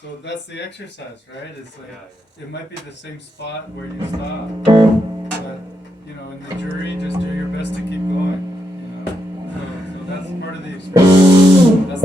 So that's the exercise, right? It's like it might be the same spot where you stop, but in the jury, just do your best to keep going. So that's part of the experience. That's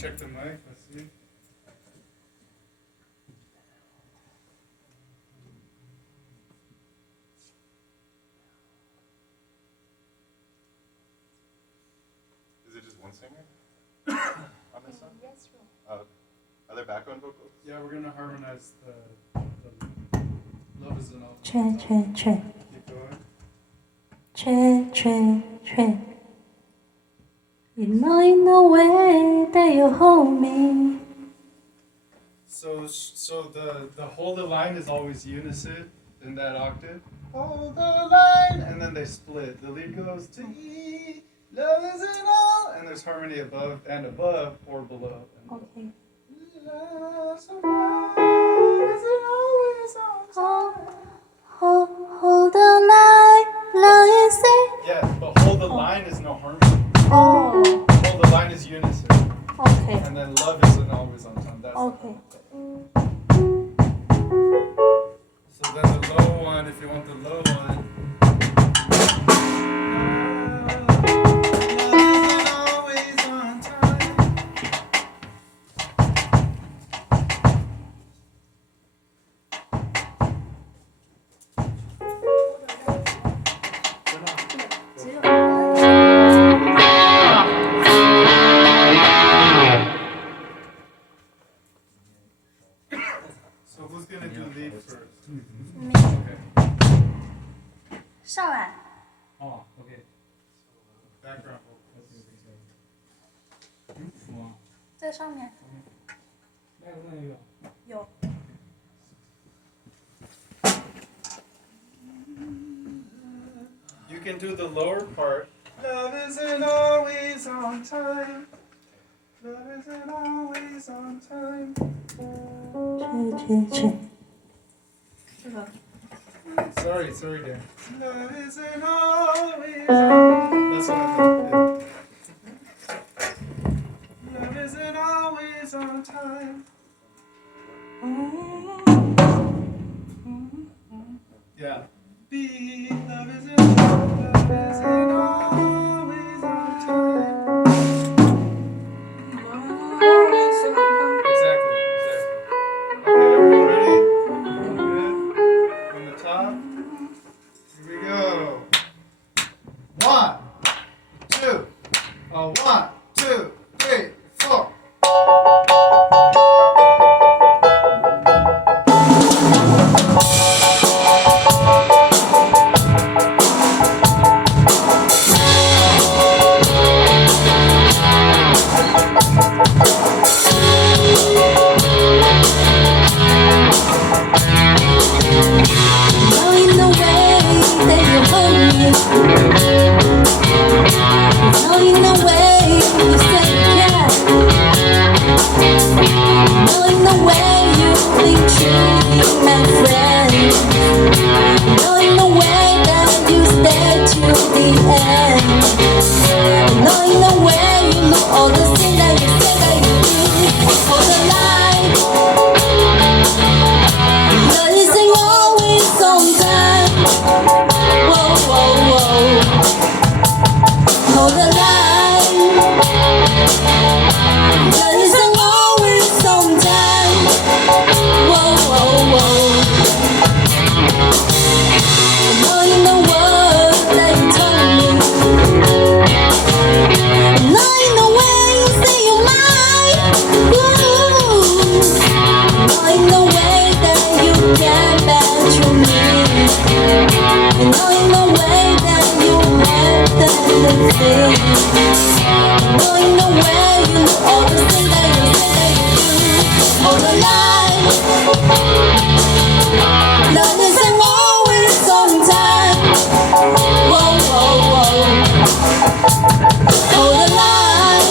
check the mic. Let's see. Is it just one singer on this song? Yes, sure. Oh, okay. Are there background vocals? Yeah, we're gonna harmonize the love is an ultimate. Tre. Keep going. Tre. You know way that you hold me. So the hold the line is always unison in that octave. Hold the line, and then they split. The lead goes to E, love is in all, and there's harmony above or below. Okay. Love so long, is it always on time? Hold the line, love is it. Yeah, but hold the line is no harmony. Oh. Hold the line is unison. Okay. And then love isn't always on time. That's Okay. So then the low one, if you want the low one. Love isn't always on time. So who's gonna do lead first? Me. Okay. 上来。 Oh, okay. Background vocals. 在上面。有。you can do the lower part. Love isn't always on time. Love isn't always on time. 去。 Sorry, Dan. Love isn't always on. That's what I meant. Yeah. Love isn't always on time. Yeah. Love isn't always on time. Exactly. Okay, everyone ready? Good. From the top. Here we go. 1, 2. 1, 2, 3, 4. Knowing the way that you hold me, knowing the way you say yeah, knowing the way you've been treating my friend, knowing the way that you stay to the end, knowing the way you look, all the things that you say that you do, all the lies. Love isn't always on time. Whoa, whoa, whoa. Hold the line. Love isn't always on time. Whoa, whoa, whoa. Knowing the words that you told me, knowing the way you say your mind. Knowing the way that you get back to me, knowing the way that you have done the thing, knowing the way you look, all the things that you say that you do, all the lies. Love isn't always on time. Whoa, whoa, whoa. All the lies.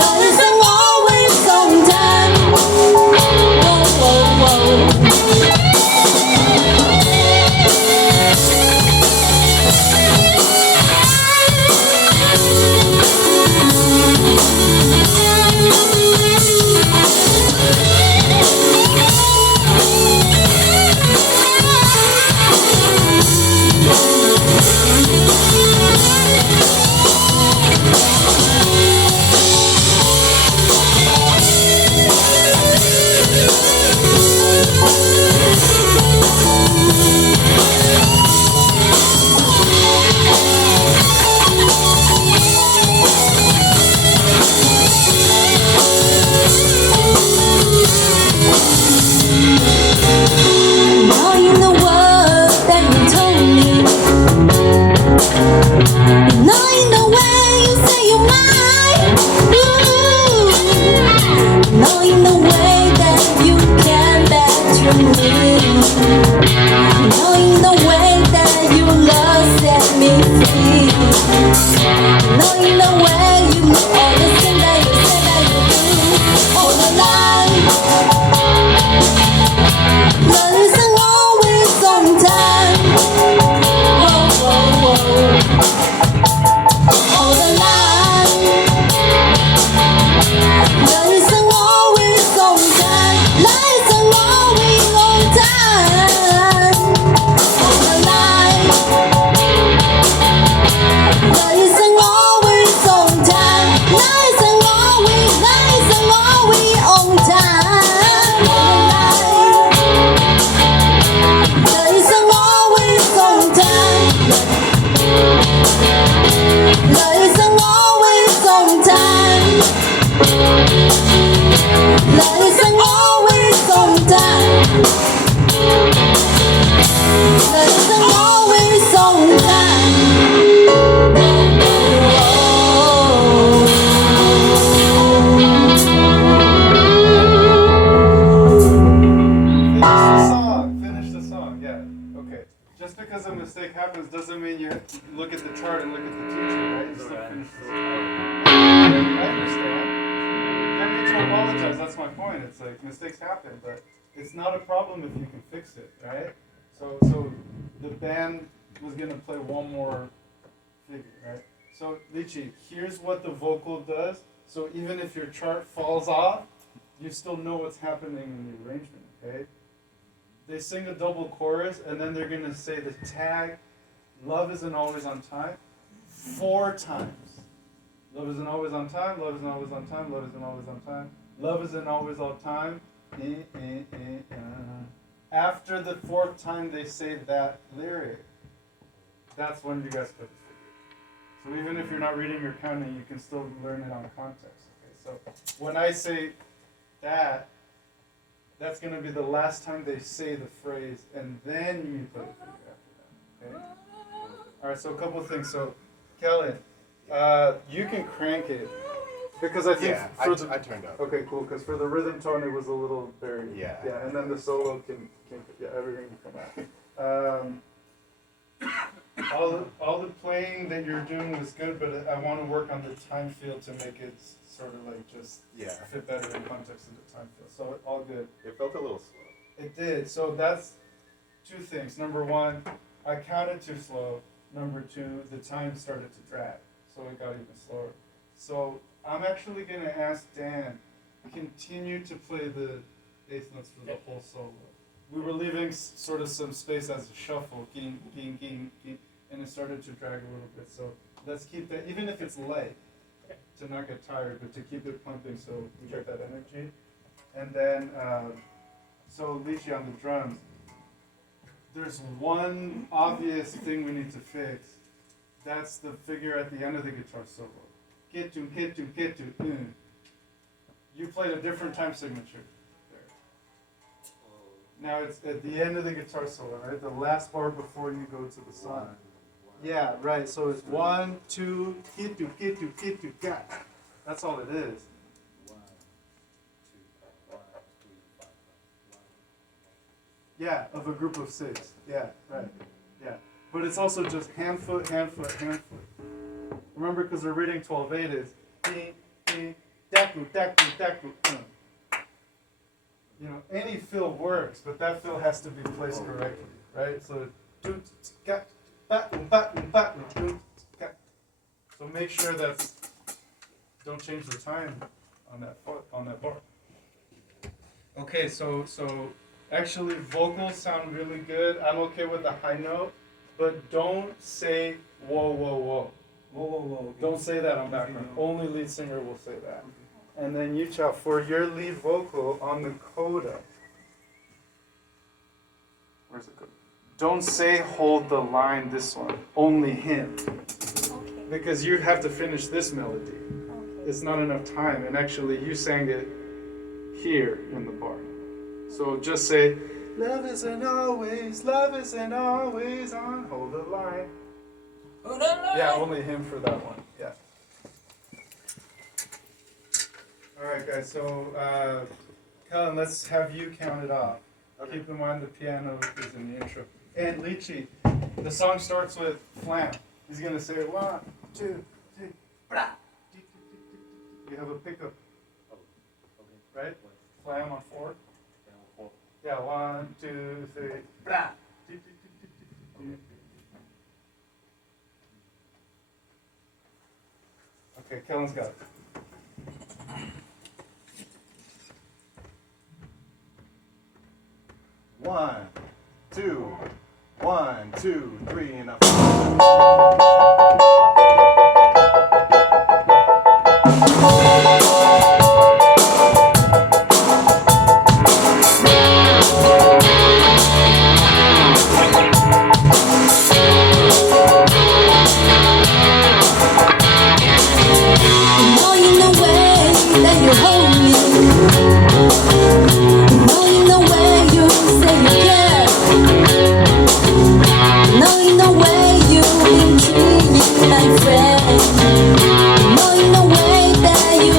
Love isn't always on time. Whoa, whoa, whoa. Knowing the words that you told me, knowing the way you say your mind. Knowing the way that you came back to me, knowing the way that you love set me free, knowing the way you look, all the things that you say that you do, all the lies. Love isn't always on time. Whoa, whoa, whoa. All the lies. Love isn't always on time. Love isn't always on time. just because a mistake happens doesn't mean you look at the chart and look at the teacher, right? You still finish the song. I understand. You don't need to apologize. That's my point. It's like mistakes happen, but it's not a problem if you can fix it, right? So the band was gonna play one more figure, right? So Lichi, here's what the vocal does. So even if your chart falls off, you still know what's happening in the arrangement, okay? They sing a double chorus, and then they're gonna say the tag, "Love isn't always on time," 4 times. Love isn't always on time. Love isn't always on time. Love isn't always on time. Love isn't always on time. After the 4th time they say that lyric, that's when you guys put the figure. So even if you're not reading or counting, you can still learn it on context. Okay, so when I say that, that's going to be the last time they say the phrase, and then you play the figure after that. Okay. All right. So a couple of things. So, Kellen, you can crank it because I think I turned up. Okay, cool. Because for the rhythm tone, it was a little buried. Yeah. Yeah, and then the solo can everything can come out. All the playing that you're doing was good, but I want to work on the time field to make it sort of like just fit better in context of the time field. So all good. It felt a little slow. It did. So that's 2 things. Number 1, I counted too slow. Number 2, the time started to drag, so it got even slower. So I'm actually going to ask Dan, continue to play the 8th notes for the whole solo. We were leaving sort of some space as a shuffle, ging, ging, ging, ging, and it started to drag a little bit. So let's keep that, even if it's light, to not get tired, but to keep it pumping so we get that energy. And then, so Lichi on the drums, there's one obvious thing we need to fix. That's the figure at the end of the guitar solo. Get to. You played a different time signature there. Now it's at the end of the guitar solo, right? The last bar before you go to the song. Yeah, right. So it's 1, 2, get to, got. That's all it is. Yeah, of a group of 6. Yeah, right. Yeah. But it's also just hand, foot, hand, foot, hand, foot. Remember, because we're reading 12/8 is ding, ding, daku, daku, daku. You know, any fill works, but that fill has to be placed correctly, right? So, so make sure that's, don't change the time on that bar. Okay, so actually vocals sound really good. I'm okay with the high note, but don't say whoa, whoa, whoa. Whoa, whoa, whoa. Okay. Don't say that on background. Only lead singer will say that. Okay. And then you, Chow, for your lead vocal on the coda. Where's the coda? Don't say hold the line this one. Only him. Okay. Because you have to finish this melody. Okay. It's not enough time. And actually you sang it here in the bar. So just say, love isn't always on. Hold the line. Yeah, only him for that one. Yeah. All right, guys. So, Kellen, let's have you count it off. Okay. Keep in mind the piano is in the intro. And Lichi, the song starts with flam. He's gonna say 1, 2, 3, blah. You have a pickup, right? Flam on 4. Yeah, 1, 2, 3, blah. Okay, Kellen's got it. One, two, 3, and a Knowing the way that you hold me, knowing the way you say you care, knowing the way you intrigue my friend, knowing the way that you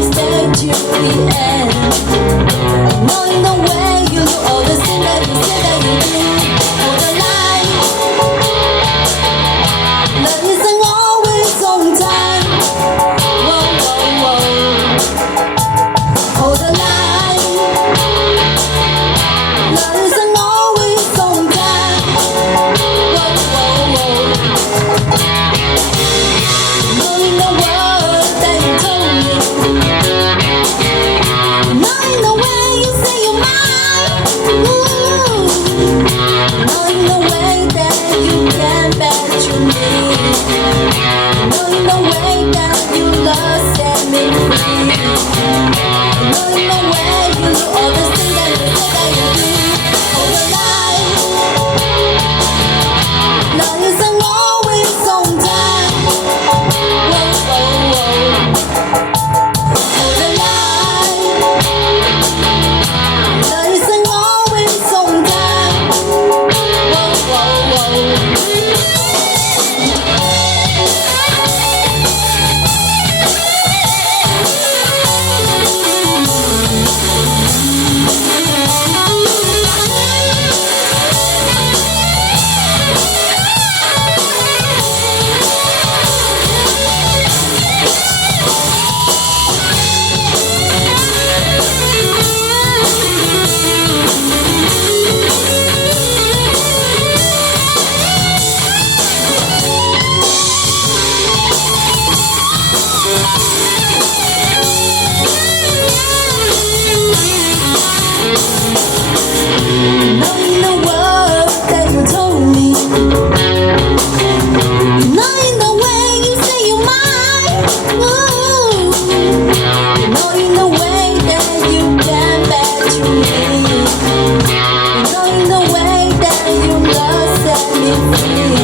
me free.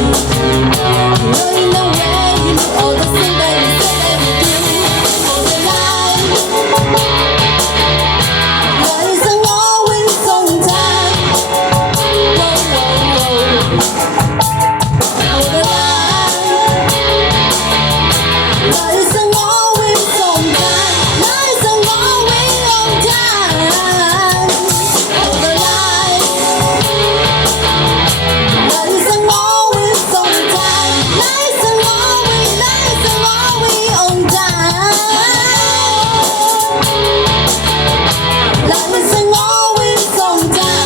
Knowing the way you do all the things that you say that you do. For the life, life isn't always on time. Whoa, whoa, whoa. For the life, life isn't always on time. Life isn't always on time. For the life, life isn't always on time. Life isn't always on time. Life isn't always on time.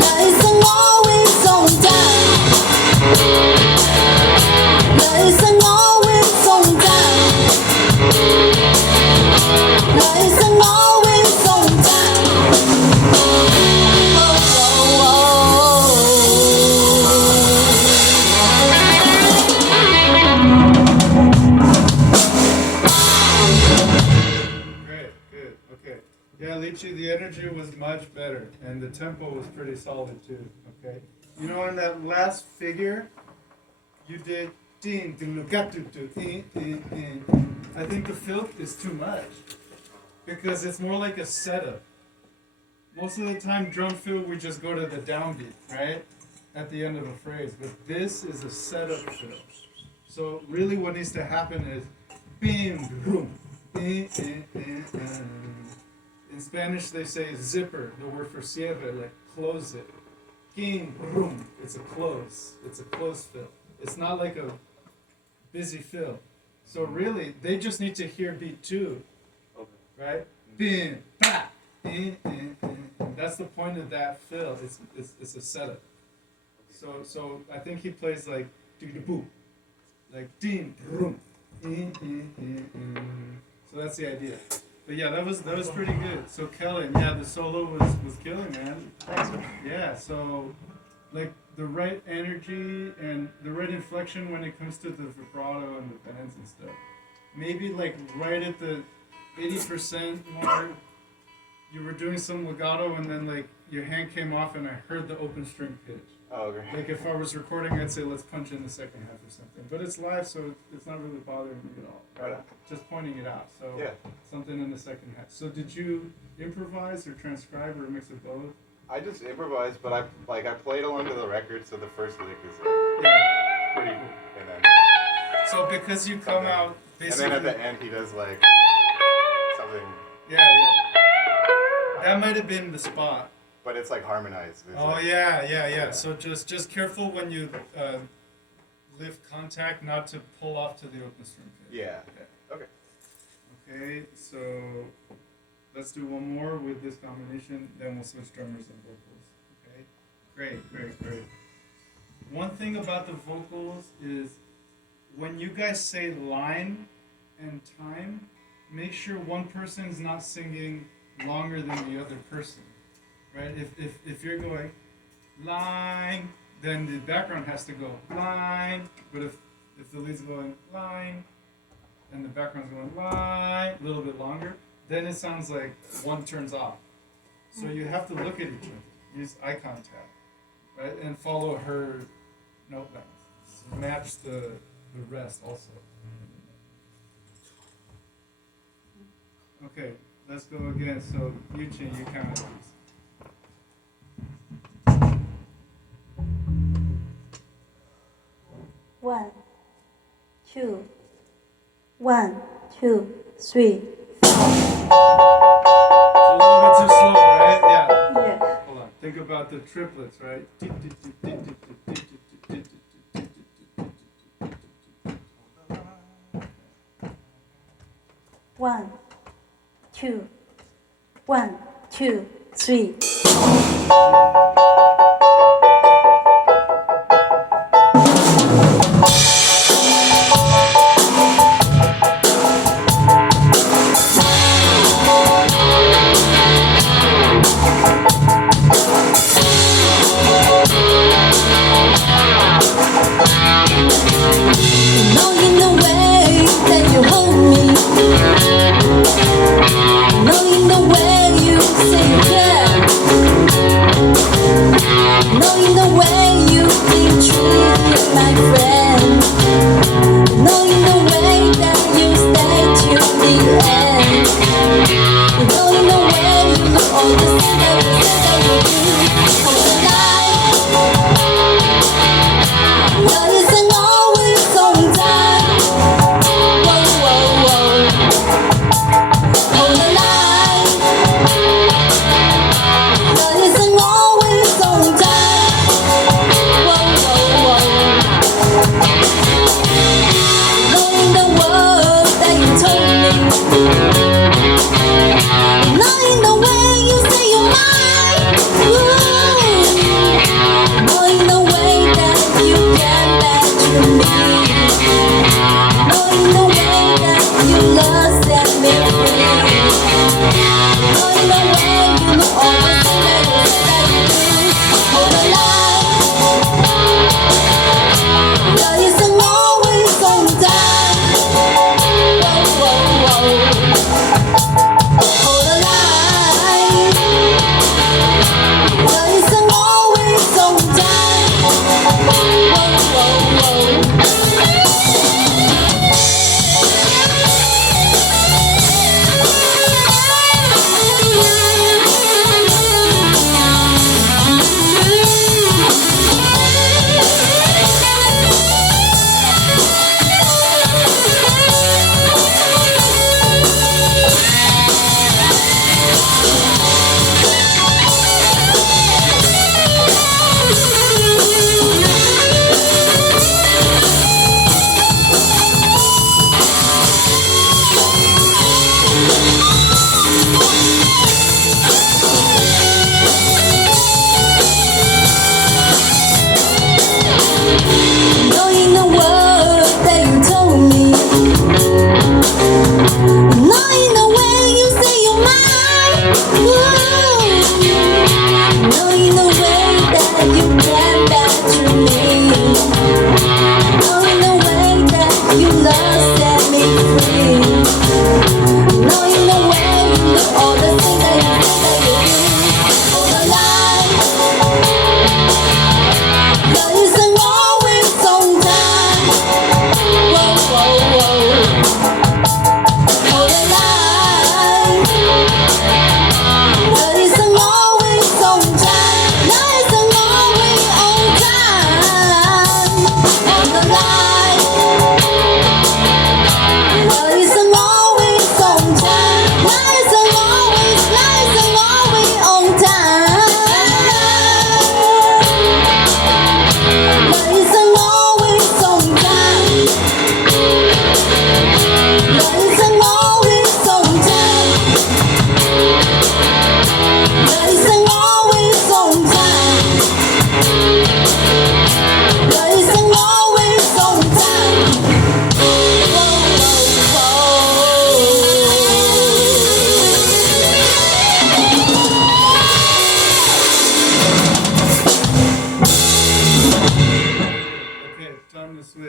Life isn't always on time. Life isn't always on time. Life isn't always on time. Whoa, whoa, Great, good, okay. Yeah, Lychee, the energy was much better, and the tempo was pretty solid too, okay? You know, in that last figure, you did ding, ding, ding, ding. I think the filth is too much, because it's more like a setup. Most of the time, drum fill, we just go to the downbeat, right? At the end of a phrase, but this is a setup fill. So really what needs to happen is bing, boom, in Spanish, they say zipper, the word for cierre, like close it. Ging, boom, it's a close fill. It's not like a busy fill. So really, they just need to hear beat two, right? Bing, ba, in. That's the point of that fill. It's a setup. So I think he plays like boo, like ding, boom, in. So that's the idea. But yeah, that was pretty good. So Kellen, yeah, the solo was killing, man. Thanks, man. Yeah, so like the right energy and the right inflection when it comes to the vibrato and the bends and stuff. Maybe like right at the 80% mark, you were doing some legato and then like your hand came off and I heard the open string pitch. Oh, okay. Like if I was recording, I'd say let's punch in the second half or something. But it's live, so it's not really bothering me at all. Right on. Just pointing it out. So Yeah. something in the second half. So did you improvise or transcribe or a mix of both? I just improvised, but I played along to the record, so the first lick is Yeah. pretty, and then So because you come out and basically. then at the end he does like something, Yeah. That might have been the spot. but it's like harmonized. It's Oh like, yeah. So just careful when you lift contact, not to pull off to the open string pitch. Yeah. Okay. Okay, so let's do one more with this combination, then we'll switch drummers and vocals. Okay, great. One thing about the vocals is when you guys say line and time, make sure one person is not singing longer than the other person, right? If you're going line, then the background has to go line, but if the lead's going line, and the background's going line, a little bit longer, then it sounds like one turns off. So you have to look at each other, use eye contact, right? And follow her note length. Match the rest also. Okay, let's go again. So Yuchi, you count it, please. 1, 2, 1, 2, 3. It's a little bit too slow, right? Yeah. Yeah. Hold on. Think about the triplets, right? 1, 2, 1, 2, 3. Knowing the way that you hold me, knowing the way you say you care.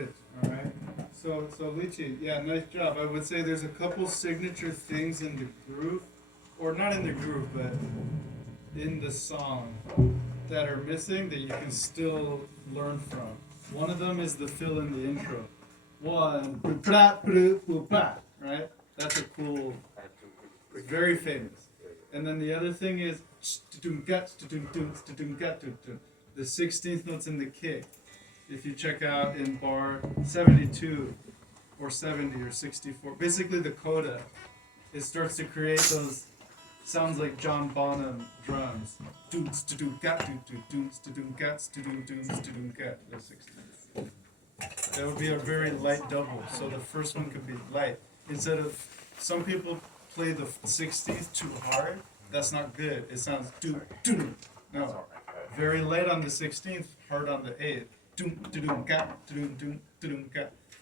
good. All right. So Lychee, yeah, nice job. I would say there's a couple signature things in the groove, or not in the groove, but in the song that are missing that you can still learn from. One of them is the fill in the intro. One, right? That's a cool, very famous. And then the other thing is the 16th notes in the kick. If you check out in bar 72 or 70 or 64, basically the coda, it starts to create those sounds like John Bonham drums. That would be a very light double. So the first one could be light. Instead of, some people play the 16th too hard. That's not good. It sounds no. Very light on the 16th, hard on the 8th.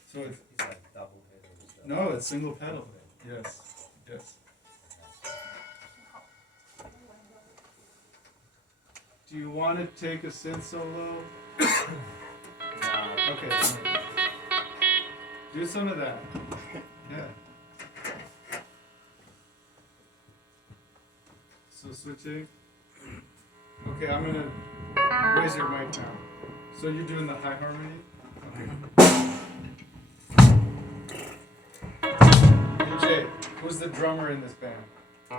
So it's no, it's single pedal. Yes, yes. Do you want to take a synth solo? Okay. Do some of that. Yeah. So switching. Okay, I'm gonna raise your mic now. So you're doing the high harmony? Okay. Hey Jay, who's the drummer in this band? I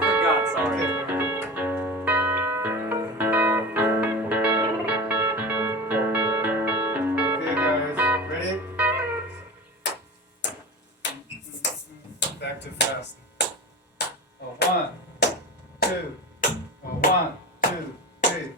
forgot, sorry. Okay guys, ready? Back to fast. Oh, 1, 2, oh, 1, 2, 3.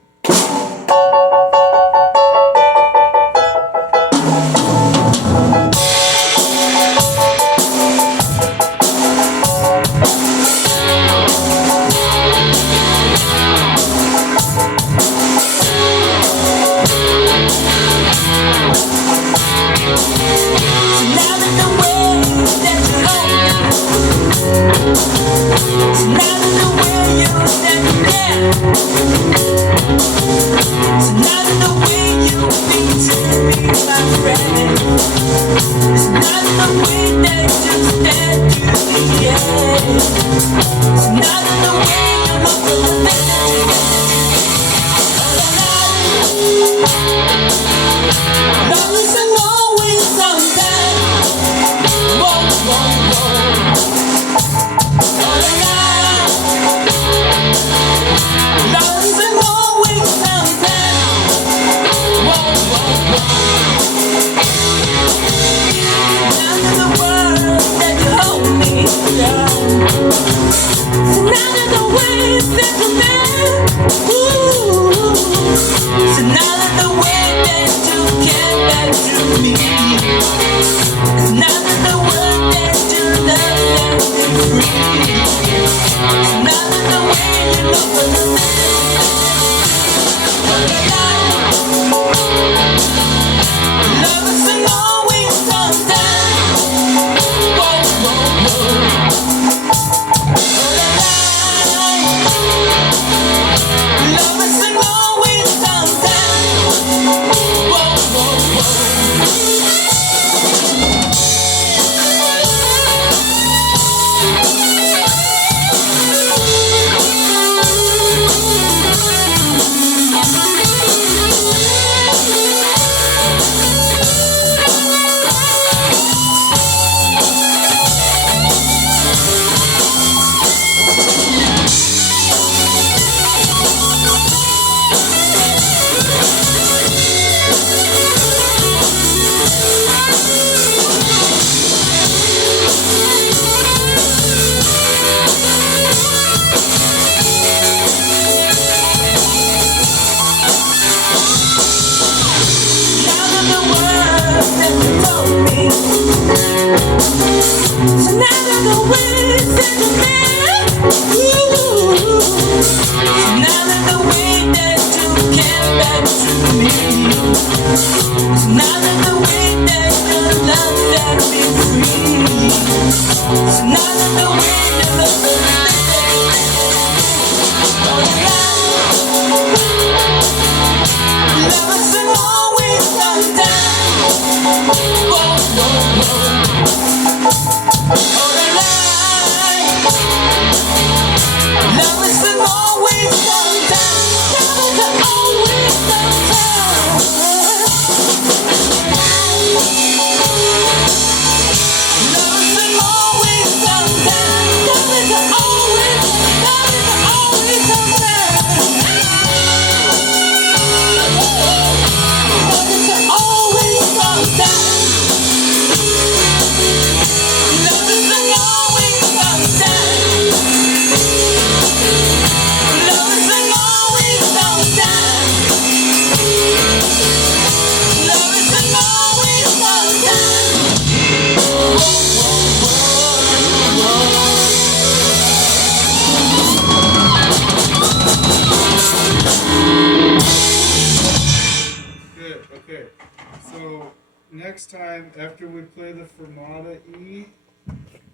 next time, after we play the fermata E,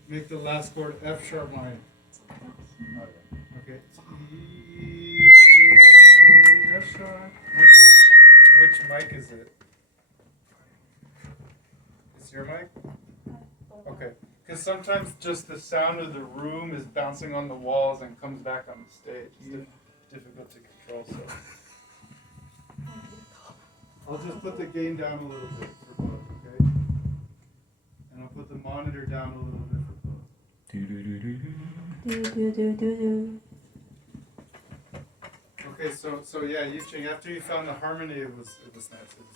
make the last chord F sharp minor. Okay. E, F sharp. Which mic is it? It's your mic? Okay. Because sometimes just the sound of the room is bouncing on the walls and comes back on the stage. It's difficult to control, so. I'll just put the gain down a little bit for both, okay? And I'll put the monitor down a little bit for both. Okay, so yeah, Yuching, after you found the harmony, it was nice. It was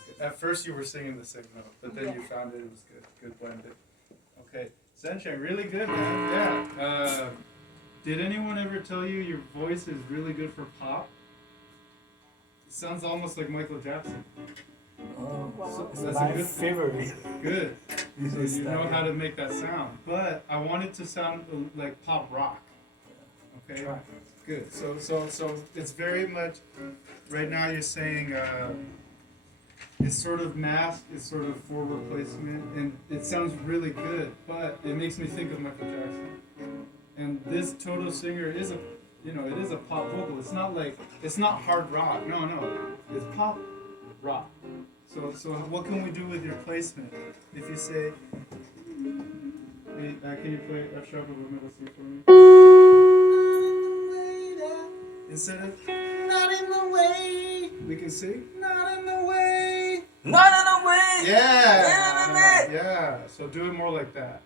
good. At first you were singing the same note, but then you found it was good. Good blended. Okay, Sunshine, really good, man. Yeah. Did anyone ever tell you your voice is really good for pop? It sounds almost like Michael Jackson. Oh, Wow. it's That's a my good- favorite. Good. So Is you know that- how to make that sound. But I want it to sound like pop rock. Okay? Try. Good. So it's very much, right now you're saying it's sort of masked, it's sort of forward placement, and it sounds really good, but it makes me think of Michael Jackson. And this Toto singer is a, it is a pop vocal. It's not like, it's not hard rock. No. It's pop rock. So what can we do with your placement? If you say, hey, can you play F sharp over middle C for me? Instead of not in the way, we can sing not in the way. Not in a way. Yeah. So do it more like that.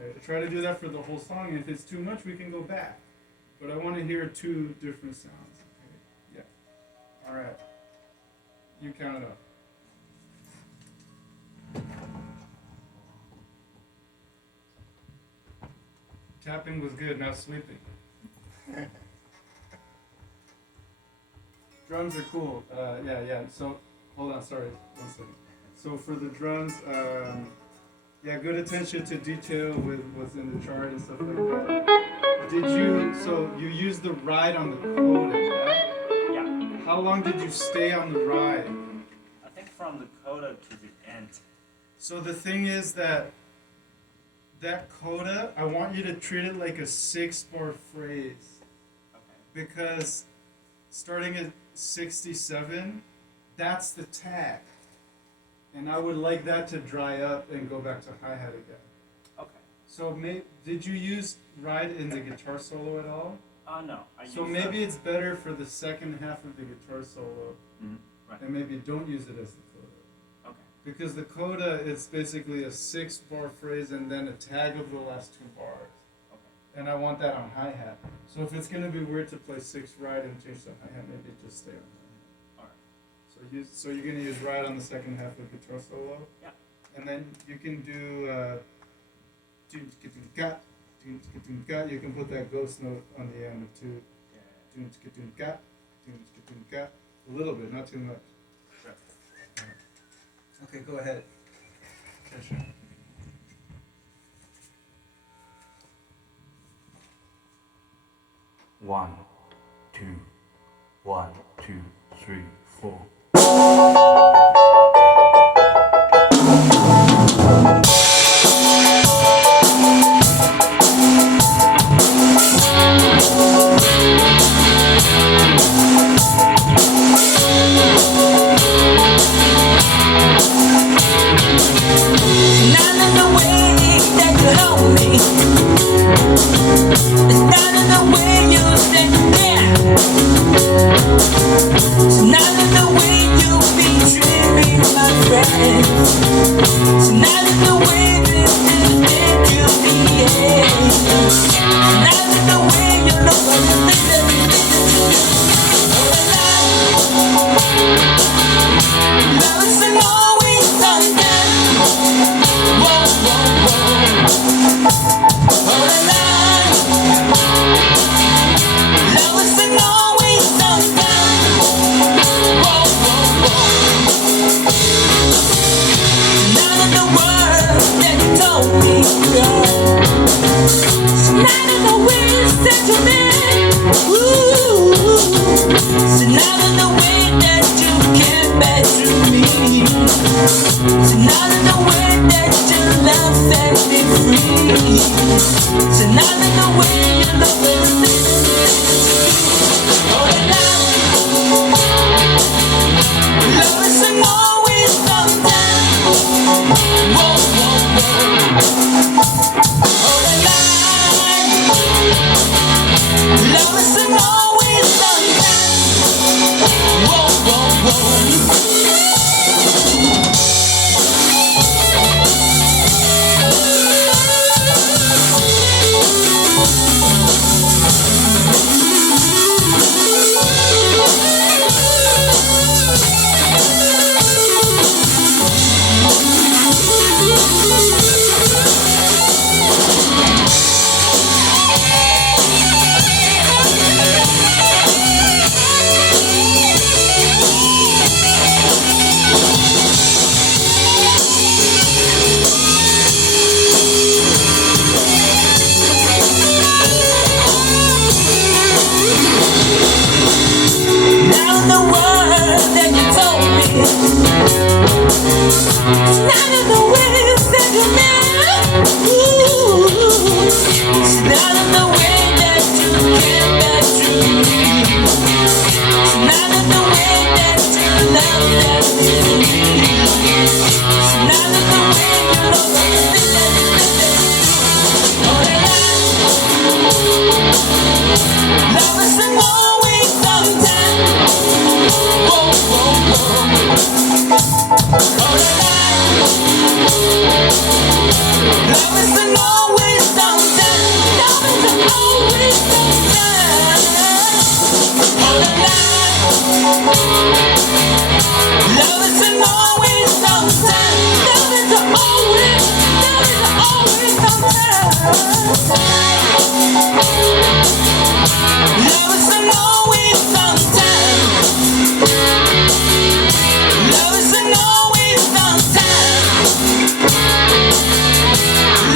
Okay. Try to do that for the whole song. If it's too much, we can go back. But I want to hear two different sounds. Okay. Yeah. All right. You count it up. Tapping was good, now sweeping. Drums are cool. Yeah. So, hold on, sorry, 1 second. So for the drums, good attention to detail with what's in the chart and stuff like that. So you used the ride on the coda, yeah? Yeah, How long did you stay on the ride? I think from the coda to the end. So the thing is that coda, I want you to treat it like a 6-bar phrase. Okay. Because starting at 67, that's the tag. And I would like that to dry up and go back to hi-hat again. Okay. So did you use ride in the guitar solo at all? No. So maybe it's better for the second half of the guitar solo, Right. and maybe don't use it as the coda. Okay. Because the coda is basically a 6-bar phrase and then a tag of the last 2 bars. Okay. And I want that on hi-hat. So if it's gonna be weird to play 6 ride and change the hi-hat, maybe just stay on hi-hat. Alright. So you're gonna use ride on the second half of guitar solo. Yeah. And then you can do you can put that ghost note on the end of 2. Yeah. A little bit, not too much. Sure. Okay, go ahead. Sure. 1, 2, 1, 2, 3, 4. Not in the way that you hold me. It's not in the way you sit there. It's not in the way you be treating my friends. It's not in the way this is meant to behave. It's not in the way you look like the thing that you do. Love isn't always undone. Whoa, whoa, whoa. And I love the way you love it. Oh, love is an always sometime. Whoa, whoa, whoa. Oh, love is an always sometime. Whoa, whoa, whoa. Now the word that you told me, none of the ways that you meant. None of the way that you came back to me. None of the way that you love that me. None of the way you love the thing that you did. Love is an always sometime. Whoa, whoa, whoa. Oh, love is an always sometime. Love is an always sometime. Oh, love is an always sometime. Love is an always sometime. Love is an always sometime. Love is an always sometime.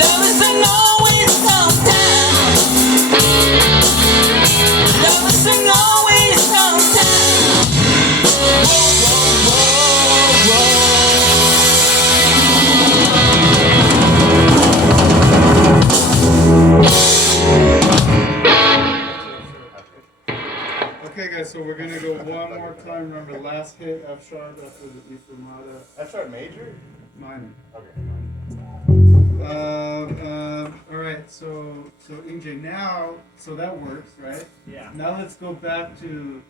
Love is an always sometime. Love is an always sometime. Whoa, whoa, whoa, Okay, guys, so we're gonna go one more time. Remember, last hit F sharp after the E fermata F sharp major? minor. Okay. All right, so Inge, now, so that works, right? Yeah. Now let's go back to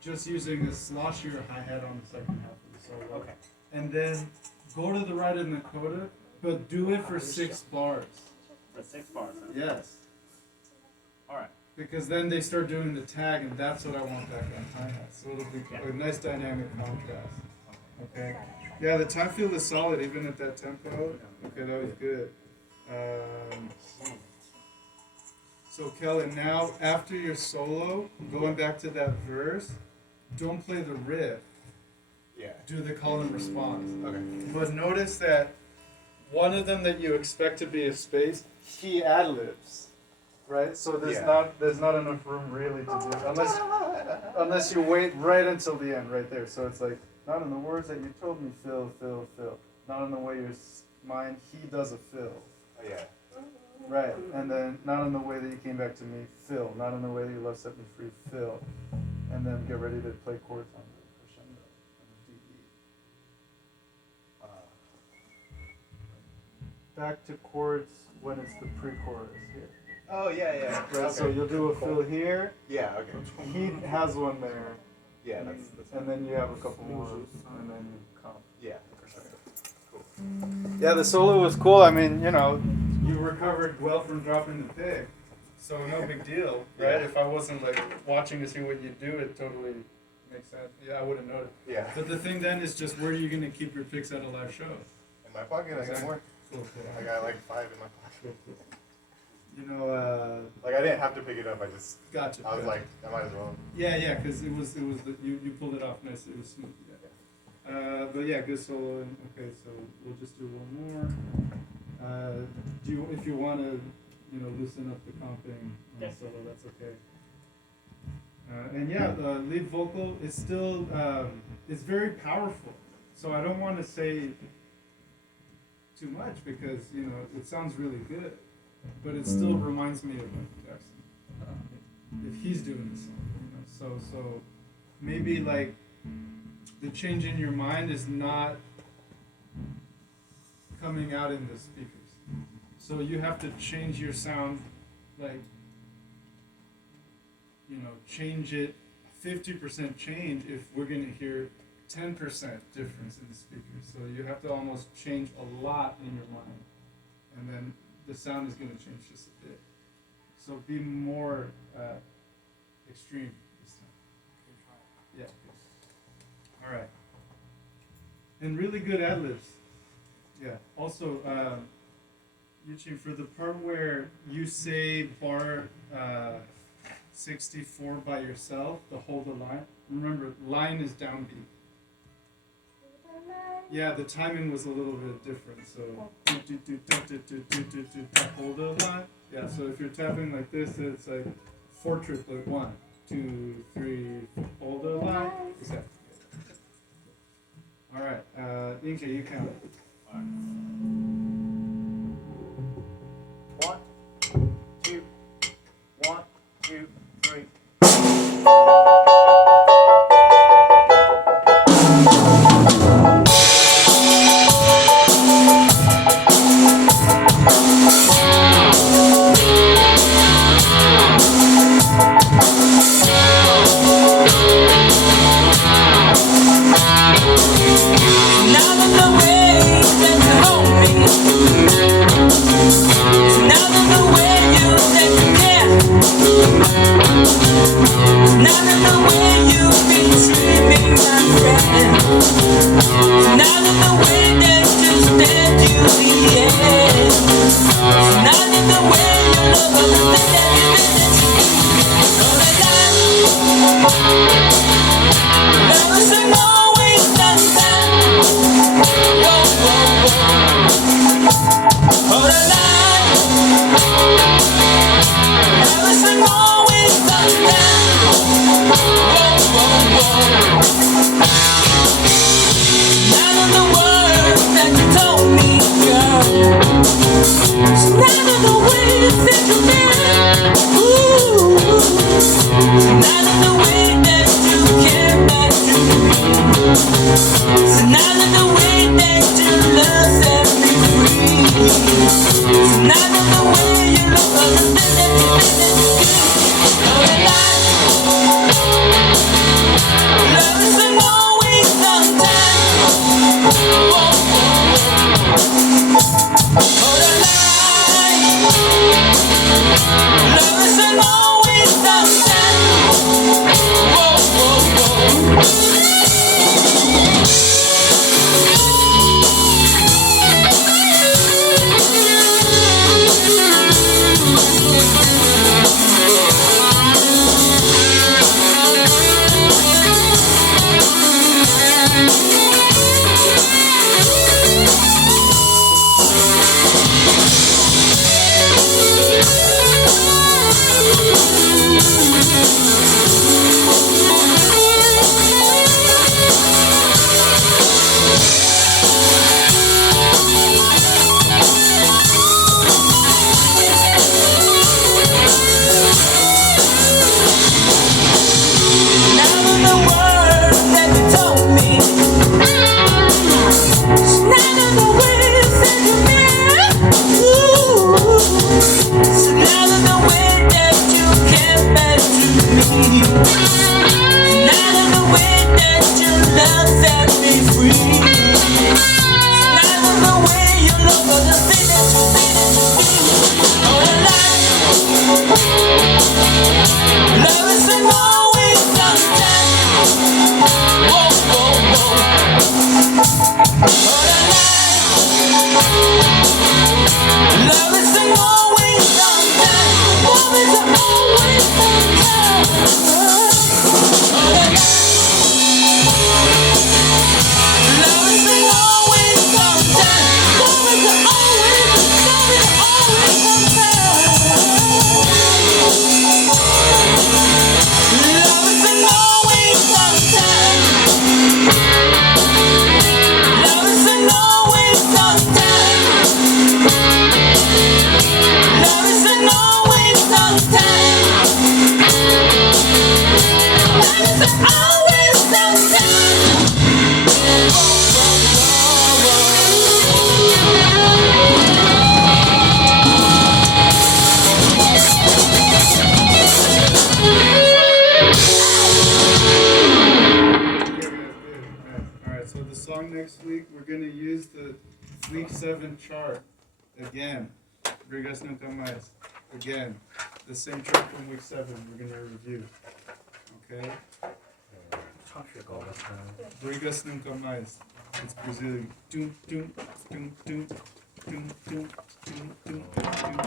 just using a sloshier hi-hat on the second half of the solo. Okay. And then go to the right in the coda, but do it for 6 bars. The 6 bars. Huh? Yes. All right. Because then they start doing the tag, and that's what I want back on hi-hat. So it'll be a nice dynamic contrast. Okay. Yeah, the time field is solid even at that tempo. Okay, that was good. So Kellen, now after your solo, going back to that verse, don't play the riff. Yeah. Do the call and response. Okay. But notice that one of them that you expect to be a space, he ad-libs. Right? So there's not enough room really to do unless you wait right until the end right there. So it's like, not in the words that you told me, Phil, Phil, Phil. Not in the way your mind, he does a Phil. Oh, yeah. Right. And then not in the way that you came back to me, Phil. Not in the way that you love set me free, Phil. And then get ready to play chords on the crescendo and the DE. Back to chords when it's the pre-chorus here. Oh, yeah, yeah. Right, Okay. so you'll do a fill here. Yeah, okay. He has one there, Yeah, that's and then you have a couple more, and then you come. yeah. Okay. Cool. Yeah, the solo was cool. I mean, you know, you recovered well from dropping the pick, so no big deal, right? Yeah. If I wasn't like watching to see what you do, it totally makes sense. Yeah, I wouldn't notice. Yeah. But the thing then is just where are you gonna keep your picks at a live show? In my pocket, I got more. Cool, cool. I got like 5 in my pocket. Cool, cool. You know, Like I didn't have to pick it up. I just, gotcha. I was gotcha. like, I might as well. Yeah, because it was you pulled it off nice. It was smooth. Yeah. But yeah, good solo. Okay, so we'll just do one more. Do you, if you want to, loosen up the comping on the solo, that's okay. And yeah, the lead vocal is still it's very powerful. So I don't want to say too much because it sounds really good. but it still reminds me of Michael Jackson. If he's doing the song, so maybe like the change in your mind is not coming out in the speakers. So you have to change your sound, like, change it 50% change if we're going to hear 10% difference in the speakers. So you have to almost change a lot in your mind. And then the sound is going to change just a bit. So be more extreme this time. Yeah. All right. And really good ad-libs. Yeah. Also, Yuchi, for the part where you say bar 64 by yourself, the hold the line. Remember, line is downbeat. Yeah, the timing was a little bit different. So hold the line. Yeah, so if you're tapping like this, it's like 4 triplet. 1, 2, 3, hold the line. Exactly. All right, Inke, you count it. One, two, 1, 2, 3. Now that the way that you hold me, now that the way you said you care, now that the way you've been treating my friend, now that the way that you stand to the end, now that the way you love us, that love isn't always done that. Whoa, whoa, whoa. Hold the line. Love isn't always done that. Whoa, whoa, whoa. None of the words that you told me, girl. None of the way you said you meant. Ooh. None of the way that you care about you. So now that the way that you love set me free. So now that the way you look understand that you know that love isn't always on time. Whoa, whoa, whoa. Hold the line. Love isn't always on time. Whoa, whoa, whoa. Week 7 chart. Again. Brigas nunca mais. Again. The same chart from week 7 we're gonna review. Okay? Brigas nunca mais. It's Brazilian. Doom, doom, doom, doom, doom, doom, doom, doom, doom.